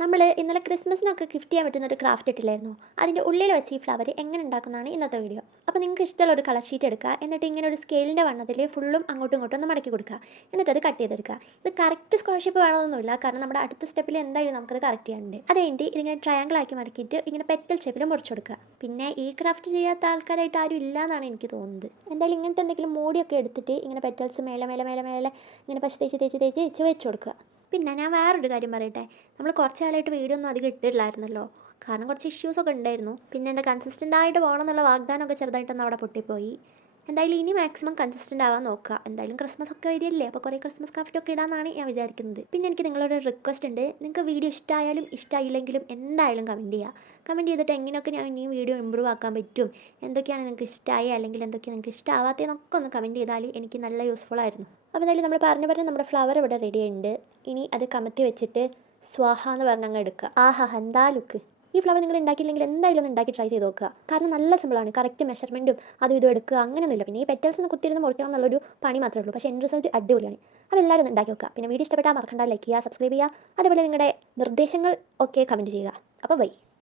നമ്മൾ ഇന്നലെ ക്രിസ്മസിനൊക്കെ ഗിഫ്റ്റ് ചെയ്യാൻ പറ്റുന്ന ഒരു ക്രാഫ്റ്റ് ഇട്ടില്ലായിരുന്നു. അതിൻ്റെ ഉള്ളിൽ വെച്ച് ഈ ഫ്ലവർ എങ്ങനെ ഉണ്ടാക്കുന്നതാണ് ഇന്നത്തെ വീഡിയോ. അപ്പോൾ നിങ്ങൾക്ക് ഇഷ്ടമുള്ള ഒരു കളർ ഷീറ്റ് എടുക്കുക. എന്നിട്ട് ഇങ്ങനെ ഒരു സ്കെയിലിൻ്റെ വണ്ണത്തിൽ ഫുള്ളും അങ്ങോട്ടും ഇങ്ങോട്ടും ഒന്ന് മടക്കി കൊടുക്കുക. എന്നിട്ട് അത് കട്ട് ചെയ്തെടുക്കുക. ഇത് കറക്റ്റ് സ്കോളർഷിപ്പ് വേണമെന്നൊന്നുമില്ല, കാരണം നമ്മുടെ അടുത്ത സ്റ്റെപ്പിൽ എന്തായാലും നമുക്കത് കറക്റ്റ് ചെയ്യാനുണ്ട്. അത് കഴിഞ്ഞിട്ട് ഇതിങ്ങനെ ട്രയാങ്കിൾ ആക്കി മടക്കിയിട്ട് ഇങ്ങനെ പെറ്റൽ ഷേപ്പിൽ മുറിച്ച് കൊടുക്കുക. പിന്നെ ഈ ക്രാഫ്റ്റ് ചെയ്യാത്ത ആൾക്കാരായിട്ട് ആരും ഇല്ല എന്നാണ് എനിക്ക് തോന്നുന്നത്. എന്തായാലും ഇങ്ങനത്തെ എന്തെങ്കിലും മൂടിയൊക്കെ എടുത്തിട്ട് ഇങ്ങനെ പെറ്റൽസ് മേലെ മേലെ മേലെ മേലെ ഇങ്ങനെ പശ തേച്ച് തേച്ച് തേച്ച് തേച്ച് വെച്ച് കൊടുക്കുക. പിന്നെ ഞാൻ വേറൊരു കാര്യം പറയട്ടെ. നമ്മൾ കുറച്ച് കാലമായിട്ട് വീഡിയോ ഒന്നും അധികം ഇട്ടിട്ടില്ലായിരുന്നല്ലോ. കാരണം കുറച്ച് ഇഷ്യൂസൊക്കെ ഉണ്ടായിരുന്നു. പിന്നെ എൻ്റെ കൺസിസ്റ്റൻ്റ് ആയിട്ട് പോകണം എന്നുള്ള വാഗ്ദാനമൊക്കെ ചെറുതായിട്ടൊന്ന് അവിടെ പൊട്ടിപ്പോയി. എന്തായാലും ഇനി മാക്സിമം കൺസിസ്റ്റൻ്റ് ആവാൻ നോക്കുക. എന്തായാലും ക്രിസ്മസ് ഒക്കെ വരികയല്ലേ, അപ്പോൾ കുറേ ക്രിസ്മസ് ക്രാഫ്റ്റൊക്കെ ഇടാമെന്നാണ് ഞാൻ വിചാരിക്കുന്നത്. പിന്നെ എനിക്ക് നിങ്ങളോട് ഒരു റിക്വസ്റ്റ് ഉണ്ട്. നിങ്ങൾക്ക് വീഡിയോ ഇഷ്ടമായാലും ഇഷ്ടമായില്ലെങ്കിലും എന്തായാലും കമൻറ്റ് ചെയ്യുക. കമൻറ്റ് ചെയ്തിട്ട് എങ്ങനെയൊക്കെ ഞാൻ ഈ വീഡിയോ ഇമ്പ്രൂവ് ആക്കാൻ പറ്റും, എന്തൊക്കെയാണ് നിങ്ങൾക്ക് ഇഷ്ടമായി അല്ലെങ്കിൽ എന്തൊക്കെയാണ് നിങ്ങൾക്ക് ഇഷ്ടമാവാത്തതെന്നൊക്കെ ഒന്ന് കമൻറ്റ് ചെയ്താൽ എനിക്ക് നല്ല യൂസ്ഫുൾ ആയിരുന്നു. അപ്പോൾ എന്തായാലും നമ്മൾ പറഞ്ഞ നമ്മുടെ ഫ്ലവർ ഇവിടെ റെഡി ഉണ്ട്. ഇനി അത് കമത്തി വെച്ചിട്ട് സ്വാഹ എന്ന് പറഞ്ഞങ്ങ് എടുക്കുക. ആഹാ, എന്താ ലുക്ക്! ഈ ഫ്ലവർ നിങ്ങൾ ഉണ്ടാക്കിയില്ലെങ്കിൽ എന്തായാലും ഒന്ന് ഉണ്ടാക്കി ട്രൈ ചെയ്ത് നോക്കുക. കാരണം നല്ല സിമ്പിളാണ്. കറക്റ്റ് മെഷർമെൻറ്റും അതും ഇതും എടുക്കുക അങ്ങനെയൊന്നുമില്ല. പിന്നെ ഈ പെറ്റൽസ് ഒന്ന് കുത്തിയിരുന്ന് മുറിക്കണം എന്നുള്ളൊരു പണി മാത്രമേ ഉള്ളൂ. പക്ഷേ എൻ റിസൾട്ട് അടിപൊളിയാണ്. അപ്പോൾ എല്ലാവരും ഒന്ന് ഉണ്ടാക്കി നോക്കുക. പിന്നെ വീഡിയോ ഇഷ്ടപ്പെട്ടാൽ മറക്കണ്ട ലൈക്ക് ചെയ്യുക, സബ്സ്ക്രൈബ് ചെയ്യുക. അതേപോലെ നിങ്ങളുടെ നിർദ്ദേശങ്ങൾ ഒക്കെ കമൻറ്റ് ചെയ്യുക. അപ്പോൾ ബൈ.